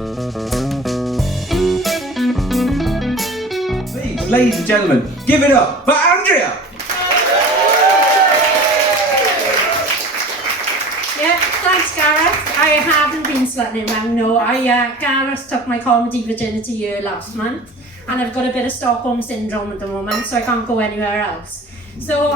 Please, ladies and gentlemen, give it up for Andrea! Yeah, thanks Gareth. I haven't been slutting around, no. Gareth took my comedy virginity year last month, and I've got a bit of Stockholm syndrome at the moment, so I can't go anywhere else. So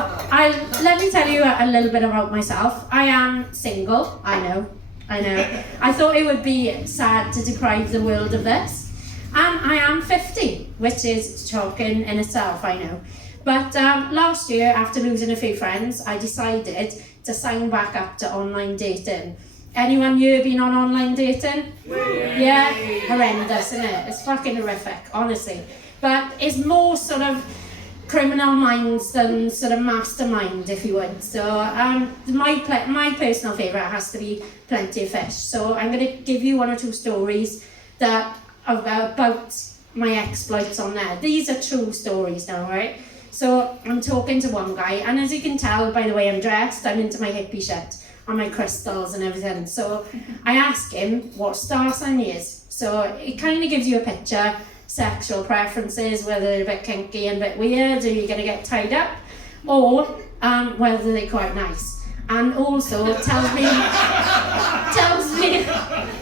let me tell you a little bit about myself. I am single, I know. I thought it would be sad to deprive the world of this. And I am 50, which is shocking in itself, I know. But last year, after losing a few friends, I decided to sign back up to online dating. Anyone here been on online dating? Yeah? Horrendous, isn't it? It's fucking horrific, honestly. But it's more sort of criminal minds than sort of mastermind, if you would. So my personal favourite has to be Plenty of Fish. So I'm going to give you one or two stories that about my exploits on there. These are true stories now, right? So I'm talking to one guy, and as you can tell by the way I'm dressed, I'm into my hippie shit and my crystals and everything. So I ask him what star sign he is. So it kind of gives you a picture. Sexual preferences, whether they're a bit kinky and a bit weird, or you're going to get tied up, or whether they're quite nice. And also tells me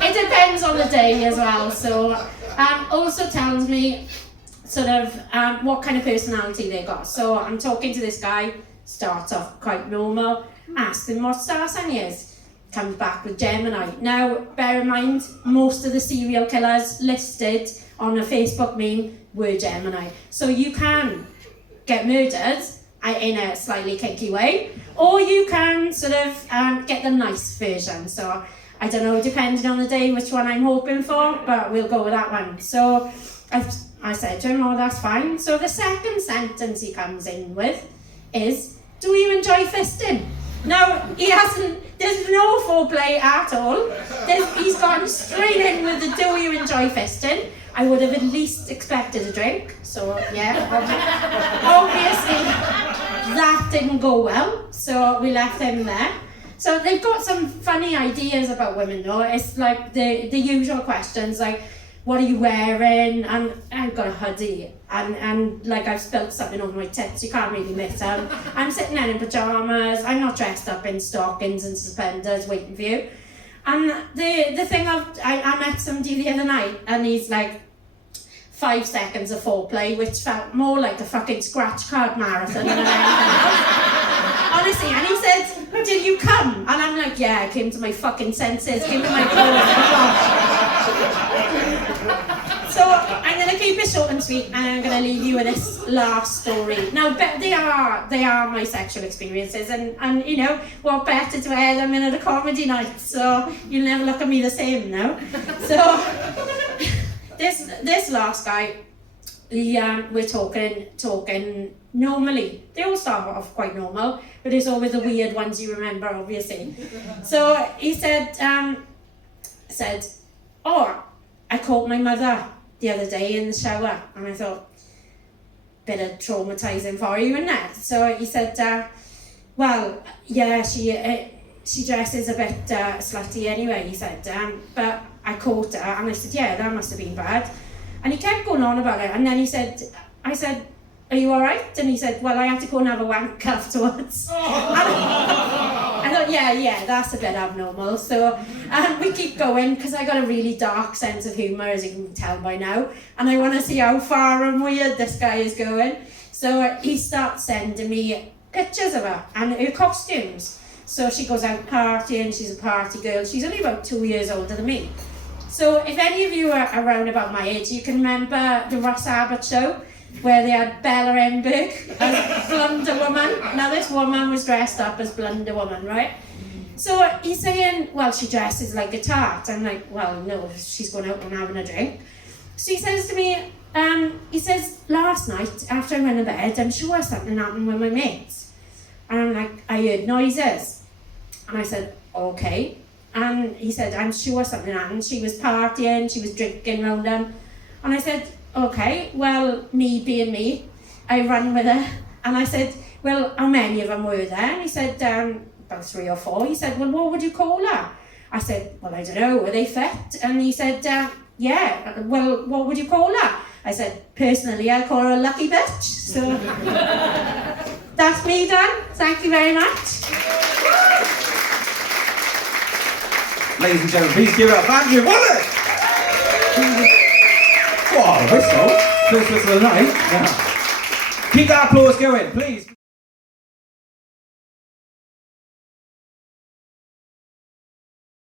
it depends on the day as well. So also tells me sort of what kind of personality they got. So I'm talking to this guy, starts off quite normal, asked him what star sign he is, comes back with Gemini. Now bear in mind, most of the serial killers listed on a Facebook meme were Gemini. So you can get murdered in a slightly kinky way, or you can sort of get the nice version. So I don't know, depending on the day, which one I'm hoping for, but we'll go with that one. So I said to him, oh, that's fine. So the second sentence he comes in with is, do you enjoy fisting? Now, there's no foreplay at all. He's gone straight in with the do you enjoy fisting? I would have at least expected a drink. So, yeah, obviously that didn't go well. So we left him there. So they've got some funny ideas about women though. It's like the usual questions like, what are you wearing? And I've got a hoodie and like I've spilled something over my tits, you can't really miss them. I'm sitting there in pyjamas, I'm not dressed up in stockings and suspenders waiting for you. And the thing I met somebody the other night and he's like 5 seconds of foreplay, which felt more like a fucking scratch card marathon than anything else. Honestly, and he said, did you come? And I'm like, yeah, I came to my fucking senses, came to my core. So I'm going to keep it short and sweet, and I'm going to leave you with this last story. Now, they are my sexual experiences, and you know, what better to air them in at a comedy night, so you'll never look at me the same now. So, this last guy, we're talking normally. They all start off quite normal, but it's always the weird ones you remember, obviously. So he said, oh, I caught my mother the other day in the shower, and I thought, bit of traumatizing for you, isn't it? So he said, well, yeah, she dresses a bit slutty anyway, he said, but I caught her, and I said, yeah, that must have been bad. And he kept going on about it, and then I said, are you alright? And he said, well, I had to go and have a wank afterwards. I thought, yeah, that's a bit abnormal. So we keep going, because I got a really dark sense of humour, as you can tell by now, and I want to see how far and weird this guy is going. So he starts sending me pictures of her and her costumes. So she goes out partying, she's a party girl. She's only about 2 years older than me. So if any of you are around about my age, you can remember the Ross Abbott show, where they had Bella Emberg as Blunder Woman. Now this woman was dressed up as Blunder Woman, right? So he's saying, well, she dresses like a tart. I'm like, well, no, she's going out and having a drink. So he says to me, he says, last night, after I went to bed, I'm sure something happened with my mates. And I'm like, I heard noises. And I said, okay. And he said, I'm sure something happened. She was partying, she was drinking around them. And I said, okay, well, me being me, I ran with her. And I said, well, how many of them were there? And he said, about 3 or 4. He said, well, what would you call her? I said, well, I don't know, were they fit? And he said, yeah, well, what would you call her? I said, personally, I call her a lucky bitch. So that's me done. Thank you very much. Ladies and gentlemen, please give it up for Andrea Woollard! What a whistle. First whistle of the night. Yeah. Keep that applause going, please.